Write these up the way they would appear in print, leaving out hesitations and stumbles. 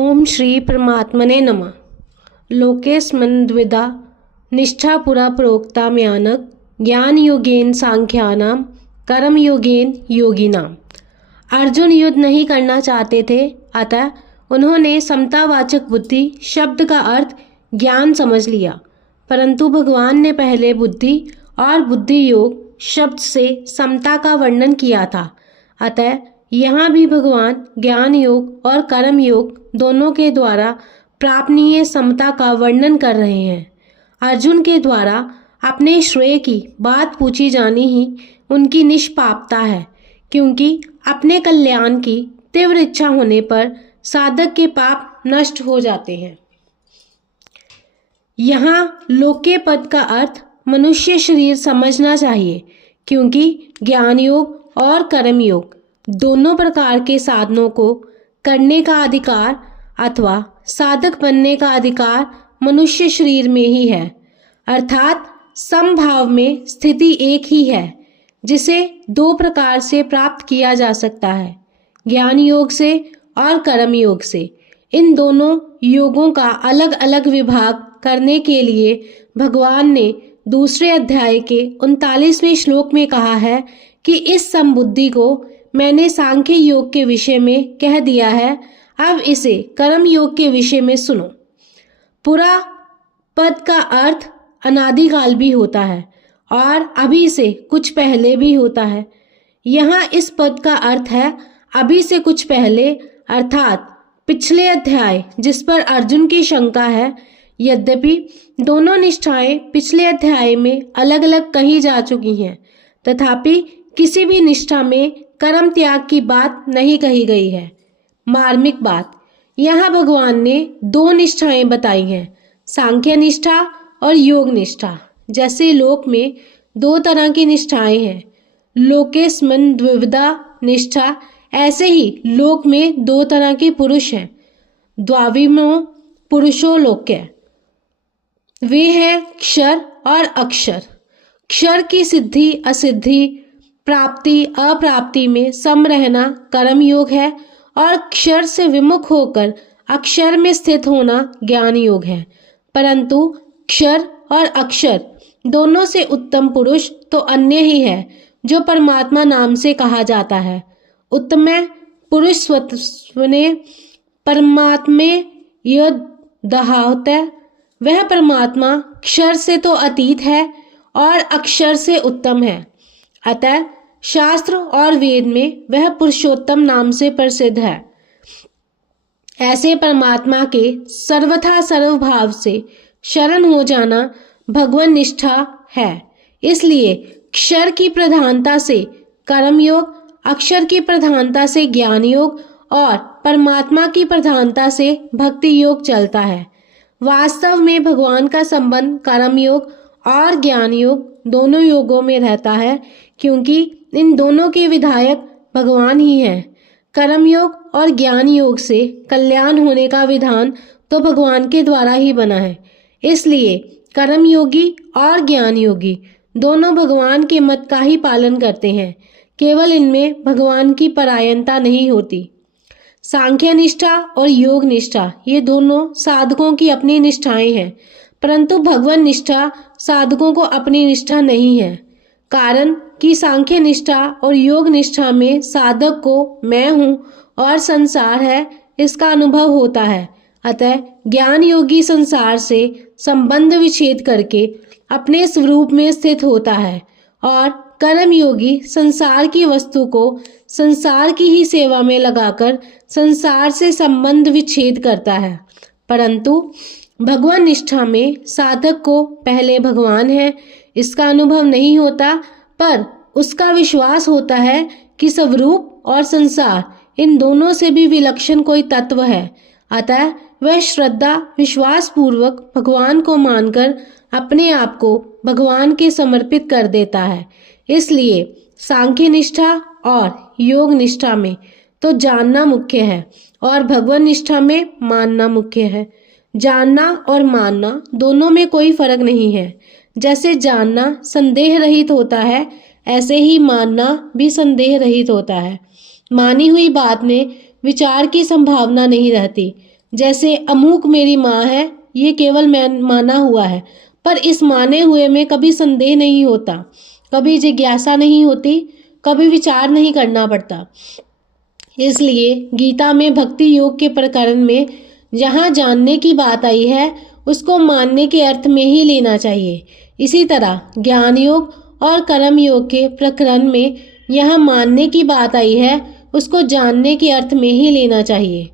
ओम श्री परमात्मने नमः। लोकेस्मिन् द्विधा निष्ठा पुरा प्रोक्ता म्यानक ज्ञान योगेन सांख्यानां कर्म योगेन योगिनाम। अर्जुन युद्ध नहीं करना चाहते थे, अतः उन्होंने समतावाचक बुद्धि शब्द का अर्थ ज्ञान समझ लिया, परंतु भगवान ने पहले बुद्धि और बुद्धि योग शब्द से समता का वर्णन किया था। अतः यहाँ भी भगवान ज्ञान योग और कर्म योग दोनों के द्वारा प्रापणीय समता का वर्णन कर रहे हैं। अर्जुन के द्वारा अपने श्रेय की बात पूछी जानी ही उनकी निष्पापता है, क्योंकि अपने कल्याण की तीव्र इच्छा होने पर साधक के पाप नष्ट हो जाते हैं। यहाँ लोके पद का अर्थ मनुष्य शरीर समझना चाहिए, क्योंकि ज्ञान योग और कर्म योग दोनों प्रकार के साधनों को करने का अधिकार अथवा साधक बनने का अधिकार मनुष्य शरीर में ही है, अर्थात समभाव में स्थिति एक ही है, जिसे दो प्रकार से प्राप्त किया जा सकता है, ज्ञान योग से और कर्म योग से। इन दोनों योगों का अलग अलग विभाग करने के लिए भगवान ने दूसरे अध्याय के 39वें श्लोक में कहा है कि इस समबुद्धि को मैंने सांख्य योग के विषय में कह दिया है, अब इसे कर्म योग के विषय में सुनो। पुरा पद का अर्थ अनादिकाल भी होता है और अभी से कुछ पहले भी होता है। यहाँ इस पद का अर्थ है अभी से कुछ पहले, अर्थात पिछले अध्याय जिस पर अर्जुन की शंका है। यद्यपि दोनों निष्ठाएं पिछले अध्याय में अलग अलग कही जा चुकी हैं, तथापि किसी भी निष्ठा में कर्म त्याग की बात नहीं कही गई है। मार्मिक बात, यहाँ भगवान ने दो निष्ठाएं बताई हैं, सांख्य निष्ठा और योग निष्ठा। जैसे लोक में दो तरह की निष्ठाएं हैं, लोकेस्मिन् द्विविधा निष्ठा, ऐसे ही लोक में दो तरह के पुरुष हैं, द्वाविमो पुरुषो लोक्य। वे हैं क्षर और अक्षर। क्षर की सिद्धि असिद्धि, प्राप्ति अप्राप्ति में सम रहना कर्म योग है और क्षर से विमुख होकर अक्षर में स्थित होना ज्ञान योग है। परंतु क्षर और अक्षर दोनों से उत्तम पुरुष तो अन्य ही है, जो परमात्मा नाम से कहा जाता है। उत्तम पुरुष स्वने परमात्मे यद दहाते, वह परमात्मा क्षर से तो अतीत है और अक्षर से उत्तम है। अतः शास्त्र और वेद में वह पुरुषोत्तम नाम से प्रसिद्ध है। ऐसे परमात्मा के सर्वथा सर्वभाव से शरण हो जाना भगवान निष्ठा है। इसलिए क्षर की प्रधानता से कर्म योग, अक्षर की प्रधानता से ज्ञान योग और परमात्मा की प्रधानता से भक्ति योग चलता है। वास्तव में भगवान का संबंध कर्म योग और ज्ञान योग दोनों योगों में रहता है, क्योंकि इन दोनों के विधायक भगवान ही हैं। कर्म योग और ज्ञान योग से कल्याण होने का विधान तो भगवान के द्वारा ही बना है। इसलिए कर्म योगी और ज्ञान योगी दोनों भगवान के मत का ही पालन करते हैं, केवल इनमें भगवान की परायणता नहीं होती। सांख्य निष्ठा और योग निष्ठा ये दोनों साधकों की अपनी निष्ठाएं हैं, परंतु भगवान निष्ठा साधकों को अपनी निष्ठा नहीं है। कारण कि सांख्य निष्ठा और योग निष्ठा में साधक को मैं हूँ और संसार है इसका अनुभव होता है। अतः ज्ञान योगी संसार से संबंध विच्छेद करके अपने स्वरूप में स्थित होता है और कर्म योगी संसार की वस्तु को संसार की ही सेवा में लगाकर संसार से संबंध विच्छेद करता है। परंतु भगवान निष्ठा में साधक को पहले भगवान है इसका अनुभव नहीं होता, पर उसका विश्वास होता है कि स्वरूप और संसार इन दोनों से भी विलक्षण कोई तत्व है। अतः वह श्रद्धा विश्वास पूर्वक भगवान को मानकर अपने आप को भगवान के समर्पित कर देता है। इसलिए सांख्य निष्ठा और योग निष्ठा में तो जानना मुख्य है और भगवान निष्ठा में मानना मुख्य है। जानना और मानना दोनों में कोई फर्क नहीं है। जैसे जानना संदेह रहित होता है, ऐसे ही मानना भी संदेह रहित होता है। मानी हुई बात में विचार की संभावना नहीं रहती। जैसे अमूक मेरी माँ है, ये केवल माना हुआ है, पर इस माने हुए में कभी संदेह नहीं होता, कभी जिज्ञासा नहीं होती, कभी विचार नहीं करना पड़ता। इसलिए गीता में भक्ति योग के प्रकरण में जहाँ जानने की बात आई है, उसको मानने के अर्थ में ही लेना चाहिए। इसी तरह ज्ञान योग और कर्म योग के प्रकरण में यहाँ मानने की बात आई है, उसको जानने के अर्थ में ही लेना चाहिए।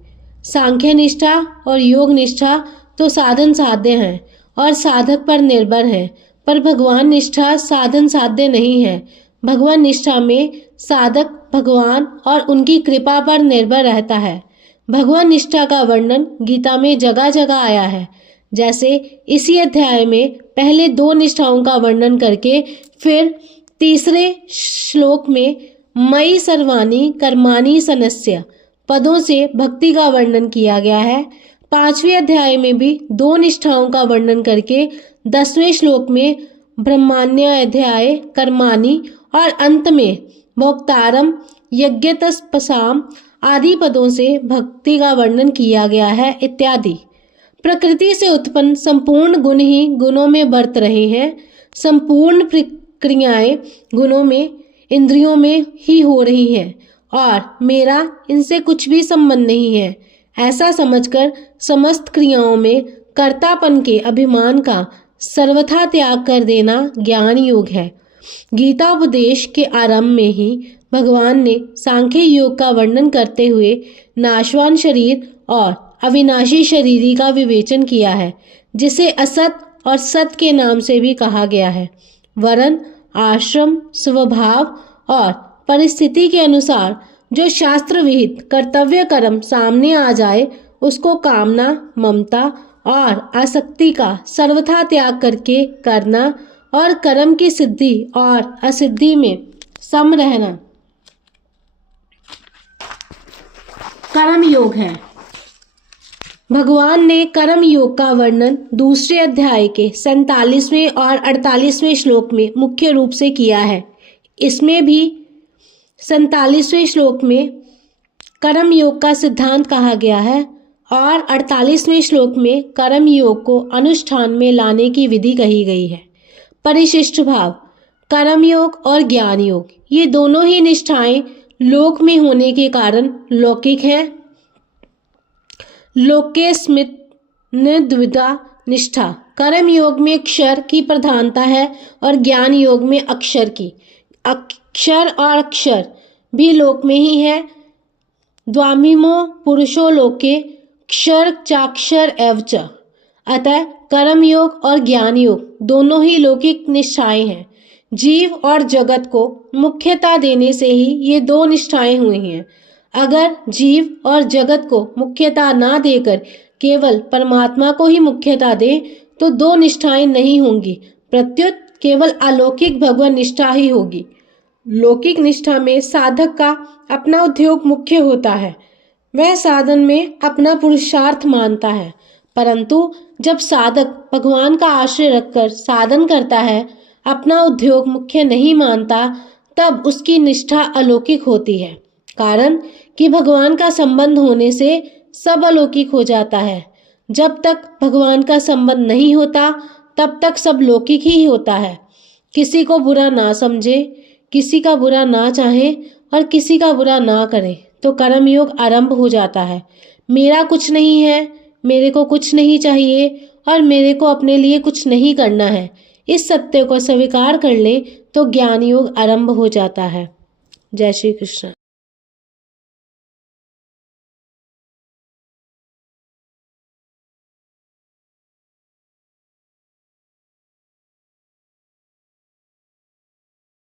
सांख्य निष्ठा और योग निष्ठा तो साधन साध्य हैं और साधक पर निर्भर है, पर भगवान निष्ठा साधन साध्य नहीं है। भगवान निष्ठा में साधक भगवान और उनकी कृपा पर निर्भर रहता है। भगवान निष्ठा का वर्णन गीता में जगह जगह आया है। जैसे इसी अध्याय में पहले 2 निष्ठाओं का वर्णन करके फिर तीसरे श्लोक में मयि सर्वाणि कर्माणि सन्यस्य पदों से भक्ति का वर्णन किया गया है। 5वें अध्याय में भी 2 निष्ठाओं का वर्णन करके 10वें श्लोक में ब्रह्माण्य अध्याय कर्माणि और अंत में भोक्तारम यज्ञतपसाम आदि पदों से भक्ति का वर्णन किया गया है इत्यादि। प्रकृति से उत्पन्न संपूर्ण गुण ही गुणों में बरत रहे हैं। संपूर्ण क्रियाएं गुणों में, इंद्रियों में ही हो रही हैं और मेरा इनसे कुछ भी संबंध नहीं है, ऐसा समझकर समस्त क्रियाओं में कर्तापन के अभिमान का सर्वथा त्याग कर देना ज्ञान योग है। गीता उपदेश के आरंभ में ही भगवान ने सांख्य योग का वर्णन करते हुए नाशवान शरीर और अविनाशी शरीरी का विवेचन किया है, जिसे असत और सत के नाम से भी कहा गया है। वरन आश्रम, स्वभाव और परिस्थिति के अनुसार जो शास्त्र विहित कर्तव्य कर्म सामने आ जाए, उसको कामना, ममता और आसक्ति का सर्वथा त्याग करके करना और कर्म की सिद्धि और असिद्धि में सम रहना कर्म योग है। भगवान ने कर्म योग का वर्णन दूसरे अध्याय के 47वें और 48वें श्लोक में मुख्य रूप से किया है। इसमें भी 47वें श्लोक में कर्म योग का सिद्धांत कहा गया है और 48वें श्लोक में कर्म योग को अनुष्ठान में लाने की विधि कही गई है। परिशिष्ट भाव, कर्म योग और ज्ञान योग, ये दोनों ही निष्ठाएं लोक में होने के कारण लौकिक हैं। लोके स्मित द्विधा निष्ठा, कर्म योग में अक्षर की प्रधानता है और ज्ञान योग में अक्षर की। अक्षर और अक्षर भी लोक में ही है। द्वामिमो पुरुषो लोके क्षर चाक्षर एव च। अतः कर्म योग और ज्ञान योग दोनों ही लौकिक निष्ठाएं हैं। जीव और जगत को मुख्यता देने से ही ये 2 निष्ठाएं हुई हैं। अगर जीव और जगत को मुख्यता ना देकर केवल परमात्मा को ही मुख्यता दे तो 2 निष्ठाएं नहीं होंगी, प्रत्युत केवल अलौकिक भगवान निष्ठा ही होगी। लौकिक निष्ठा में साधक का अपना उद्योग मुख्य होता है, वह साधन में अपना पुरुषार्थ मानता है। परंतु जब साधक भगवान का आश्रय रखकर साधन करता है, अपना उद्योग मुख्य नहीं मानता, तब उसकी निष्ठा अलौकिक होती है। कारण कि भगवान का संबंध होने से सब अलौकिक हो जाता है। जब तक भगवान का संबंध नहीं होता, तब तक सब लौकिक ही होता है। किसी को बुरा ना समझे, किसी का बुरा ना चाहे और किसी का बुरा ना करे तो कर्म योग आरंभ हो जाता है। मेरा कुछ नहीं है, मेरे को कुछ नहीं चाहिए और मेरे को अपने लिए कुछ नहीं करना है, इस सत्य को स्वीकार कर ले तो ज्ञान योग आरंभ हो जाता है। जय श्री कृष्ण।